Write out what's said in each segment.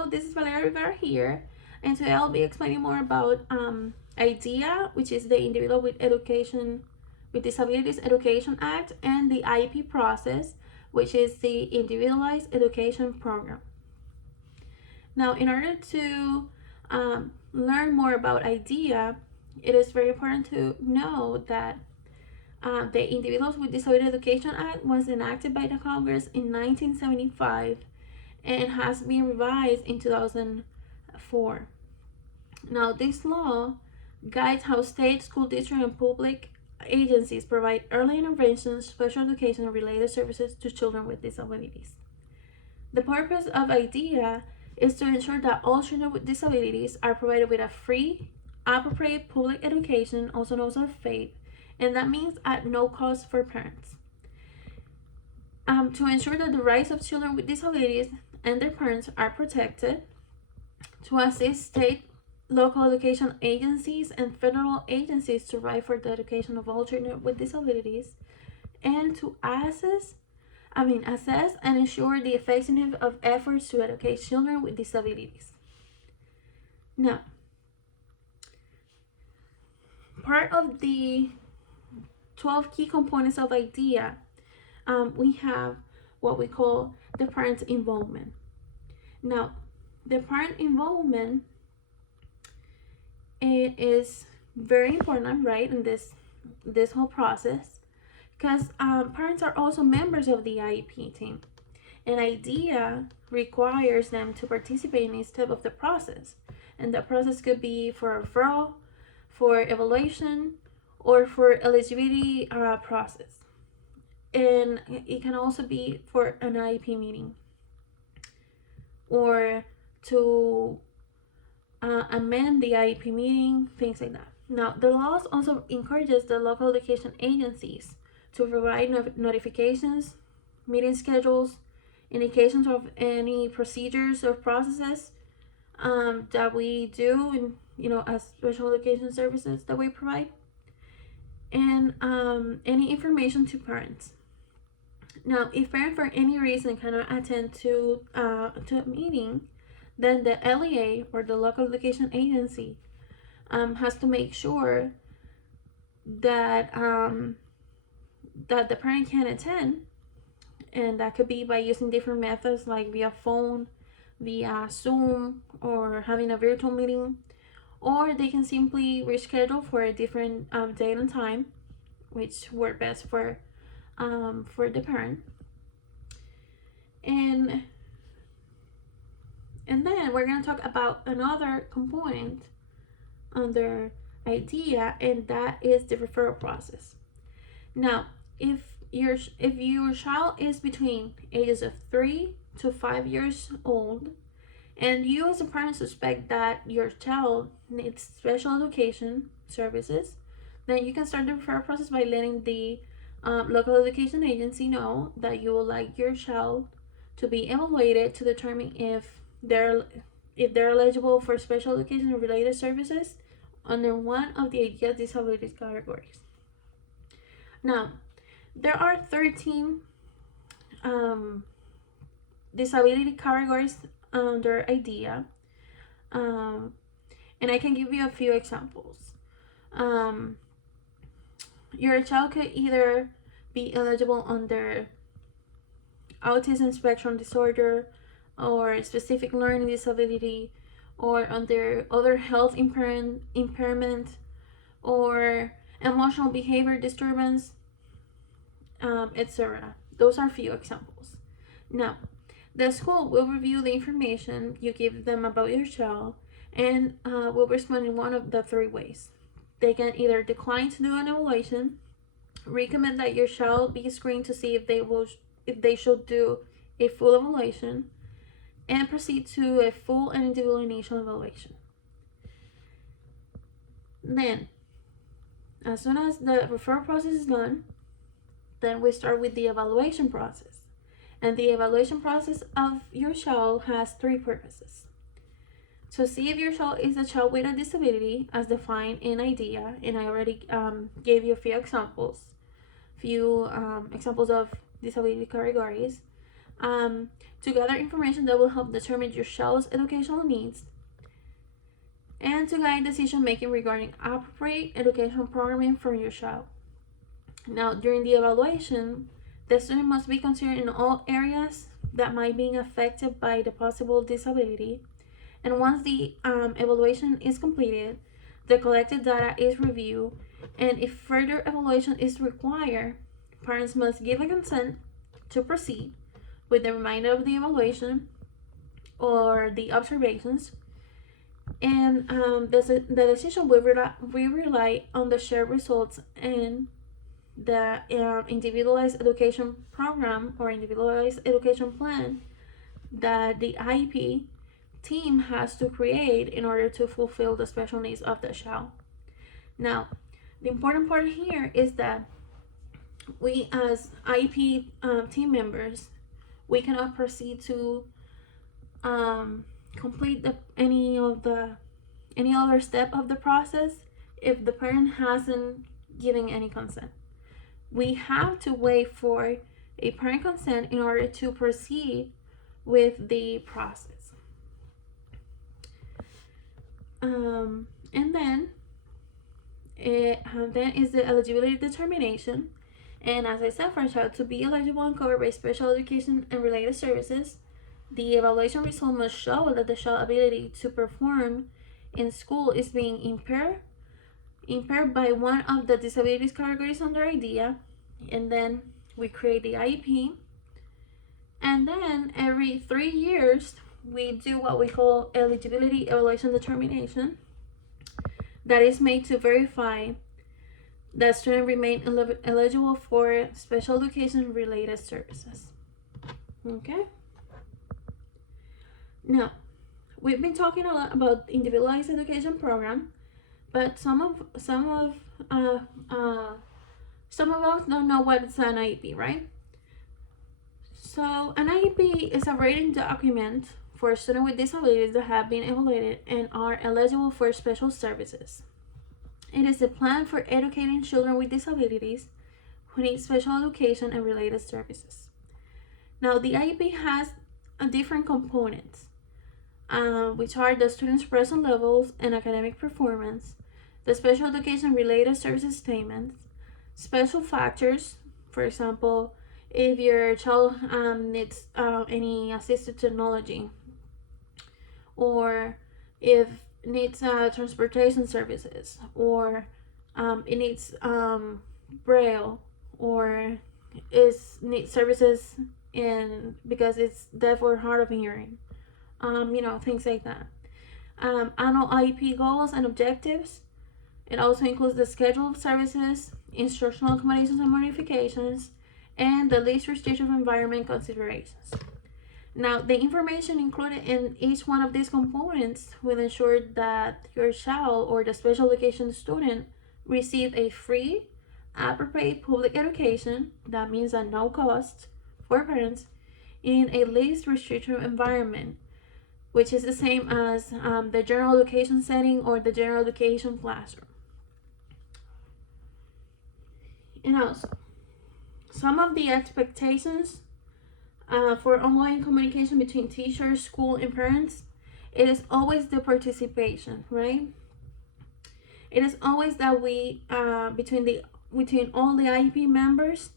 Hello, this is Valeria Rivera here, and today I'll be explaining more about IDEA, which is the Individual with Disabilities Education Act, and the IEP process, which is the Individualized Education Program. Now, in order to learn more about IDEA, it is very important to know that the Individuals with Disability Education Act was enacted by the Congress in 1975 and has been revised in 2004. Now, this law guides how state, school district, and public agencies provide early intervention, special education, and related services to children with disabilities. The purpose of IDEA is to ensure that all children with disabilities are provided with a free, appropriate public education, also known as FAPE, and that means at no cost for parents. To ensure that the rights of children with disabilities and their parents are protected, to assist state, local education agencies, and federal agencies to provide for the education of all children with disabilities, and to assess and ensure the effectiveness of efforts to educate children with disabilities. Now, part of the 12 key components of IDEA, we have what we call the parent involvement. Now, the parent involvement, it is very important, right, in this whole process, because parents are also members of the IEP team, and IDEA requires them to participate in each step of the process, and the process could be for referral, for evaluation, or for eligibility process, and it can also be for an IEP meeting or to amend the IEP meeting, things like that. Now, the laws also encourages the local education agencies to provide notifications, meeting schedules, indications of any procedures or processes that we do as special education services that we provide, and any information to parents. Now, if parent for any reason cannot attend to a meeting, then the LEA, or the local education agency, has to make sure that that the parent can attend, and that could be by using different methods like via phone, via Zoom, or having a virtual meeting, or they can simply reschedule for a different date and time, which work best for the parent. And then we're going to talk about another component under IDEA, and that is the referral process. Now, if your child is between ages of 3 to 5 years old, and you as a parent suspect that your child needs special education services, then you can start the referral process by letting the local education agency know that you would like your child to be evaluated to determine if they're eligible for special education related services under one of the IDEA disability categories. Now, there are 13 disability categories under IDEA, and I can give you a few examples. Your child could either be eligible under autism spectrum disorder, or specific learning disability, or under other health impairment, or emotional behavior disturbance, etc. Those are a few examples. Now, the school will review the information you give them about your child and will respond in one of the three ways. They can either decline to do an evaluation, recommend that your child be screened to see if they should do a full evaluation, and proceed to a full and individual initial evaluation. Then, as soon as the referral process is done, then we start with the evaluation process. And the evaluation process of your child has three purposes. To see if your child is a child with a disability as defined in IDEA, and I already gave you a few examples of disability categories. to gather information that will help determine your child's educational needs, and to guide decision making regarding appropriate educational programming for your child. Now, during the evaluation, the student must be considered in all areas that might be affected by the possible disability. And once the evaluation is completed, the collected data is reviewed, and if further evaluation is required, parents must give a consent to proceed with the remainder of the evaluation or the observations. And the decision will rely on the shared results and the individualized education program or individualized education plan that the IEP team has to create in order to fulfill the special needs of the child. Now, the important part here is that we as IEP team members, we cannot proceed to complete any other step of the process if the parent hasn't given any consent. We have to wait for a parent consent in order to proceed with the process. And then is the eligibility determination. And as I said, for a child to be eligible and covered by special education and related services, the evaluation result must show that the child's ability to perform in school is being impaired by one of the disabilities categories under IDEA. And then we create the IEP. And then every 3 years, we do what we call eligibility evaluation determination. That is made to verify that student remain eligible for special education related services. Okay. Now, we've been talking a lot about individualized education program, but some of us don't know what's an IEP, right? So an IEP is a rating document for students with disabilities that have been evaluated and are eligible for special services. It is a plan for educating children with disabilities who need special education and related services. Now, the IEP has different components, which are the students' present levels and academic performance, the special education related services statements, special factors, for example, if your child needs any assistive technology, or if it needs transportation services, or it needs braille, or needs services because it's deaf or hard of hearing, things like that. Annual IEP goals and objectives. It also includes the schedule of services, instructional accommodations and modifications, and the least restrictive environment considerations. Now, the information included in each one of these components will ensure that your child or the special education student receive a free, appropriate public education, that means at no cost for parents, in a least restrictive environment, which is the same as the general education setting or the general education classroom. And also, some of the expectations for ongoing communication between teachers, school, and parents, it is always the participation, right? It is always that we between all the IEP members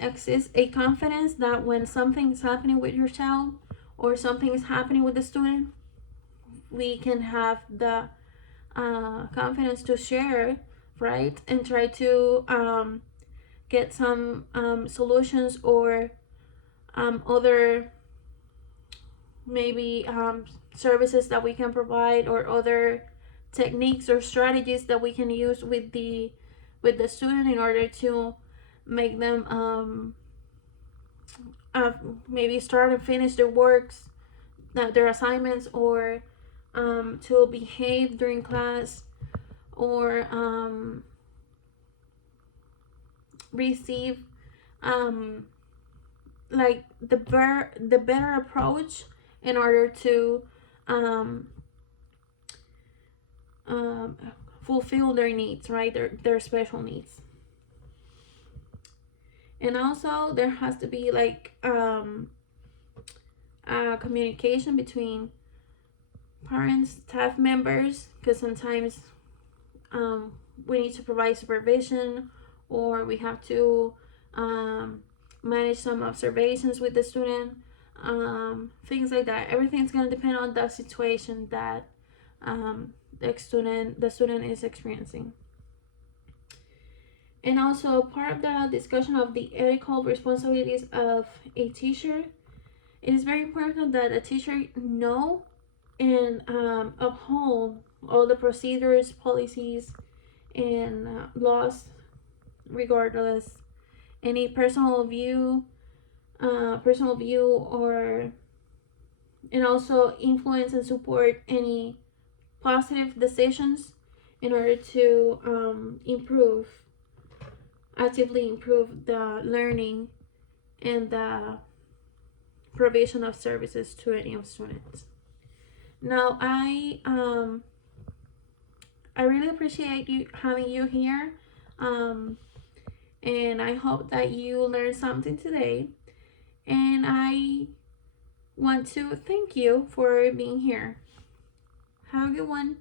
exists a confidence that when something is happening with your child or something is happening with the student, we can have the confidence to share, right, and try to get some solutions or other maybe services that we can provide, or other techniques or strategies that we can use with the student in order to make them maybe start and finish their works, their assignments, or to behave during class, or receive like the better approach in order to fulfill their needs, right? Their special needs. And also there has to be like communication between parents, staff members, because sometimes we need to provide supervision, or we have to um, manage some observations with the student, things like that. Everything's going to depend on the situation that the student is experiencing. And also, part of the discussion of the ethical responsibilities of a teacher, it is very important that a teacher know and uphold all the procedures, policies, and laws, regardless any personal view, or and also influence and support any positive decisions in order to actively improve the learning and the provision of services to any of students. Now, I really appreciate you having you here, and I hope that you learned something today. And I want to thank you for being here. Have a good one.